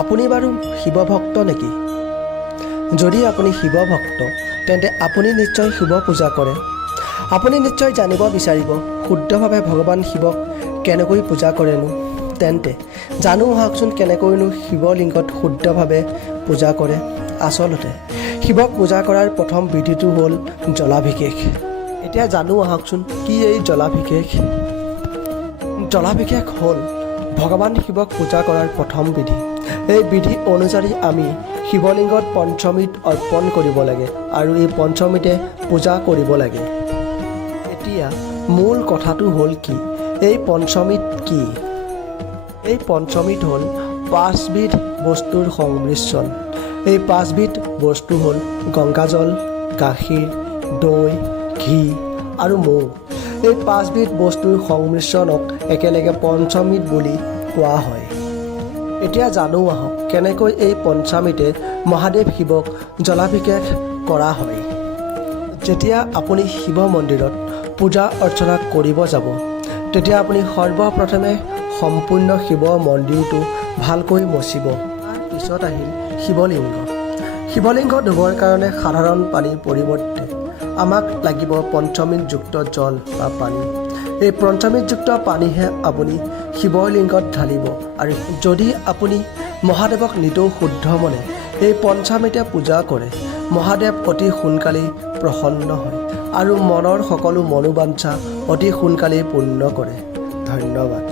আপুনি বাৰু শিৱ ভক্ত নেকি? যদি আপুনি শিৱ ভক্ত তেন্তে আপুনি নিশ্চয় শিৱ পূজা কৰে। আপুনি নিশ্চয় জানিব বিচাৰিব শুদ্ধভাৱে ভগৱান শিৱক কেনেকৈ পূজা কৰেনো। তেন্তে জানো আহকচোন কেনেকৈনো শিৱলিংগত শুদ্ধভাৱে পূজা কৰে। আচলতে শিৱক পূজা কৰাৰ প্ৰথম বিধিটো হ'ল জলাভিষেক। এতিয়া জানো আহকচোন কি এই জলাভিষেক। জলাভিষেক হ'ল ভগৱান শিৱক পূজা কৰাৰ প্ৰথম বিধি। এই বিধি অনুযায়ী আমি শিৱলিংগত পঞ্চমৃত অৰ্পণ কৰিব লাগে আৰু এই পঞ্চমৃতে পূজা কৰিব লাগে। এতিয়া মূল কথাটো হ'ল কি, এই পঞ্চমৃত কি? এই পঞ্চমৃত হ'ল 5বিধ বস্তুৰ সংমিশ্ৰণ। এই 5বিধ বস্তু হ'ল গংগাজল, গাখীৰ, দৈ, ঘি আৰু মৌ। এই 5বিধ বস্তুৰ সংমিশ্ৰণক একেলগে পঞ্চমৃত বুলি কোৱা হয়। এতিয়া জানো আহক কেনেকৈ এই পঞ্চামৃতে মহাদেৱ শিৱক জলাভিষেক কৰা হয়। যেতিয়া আপুনি শিৱ মন্দিৰত পূজা অৰ্চনা কৰিব যাব, তেতিয়া আপুনি সৰ্বপ্ৰথমে সম্পূৰ্ণ শিৱ মন্দিৰটো ভালকৈ মচিব। তাৰ পিছত আহিল শিৱলিংগ। শিৱলিংগ ধুবৰ কাৰণে সাধাৰণ পানীৰ পৰিৱৰ্তে আমাক লাগিব পঞ্চমৃতযুক্ত জল বা পানী। এই পঞ্চমৃতযুক্ত পানীহে আপুনি শিৱলিংগত ঢালিব। আৰু যদি আপুনি মহাদেৱক নিতৌ শুদ্ধ মনে এই পঞ্চামৃতে পূজা কৰে, মহাদেৱ অতি সোনকালেই প্ৰসন্ন হয় আৰু মনৰ সকলো মনোবাঞ্ছা অতি সোনকালেই পূৰ্ণ কৰে। ধন্যবাদ।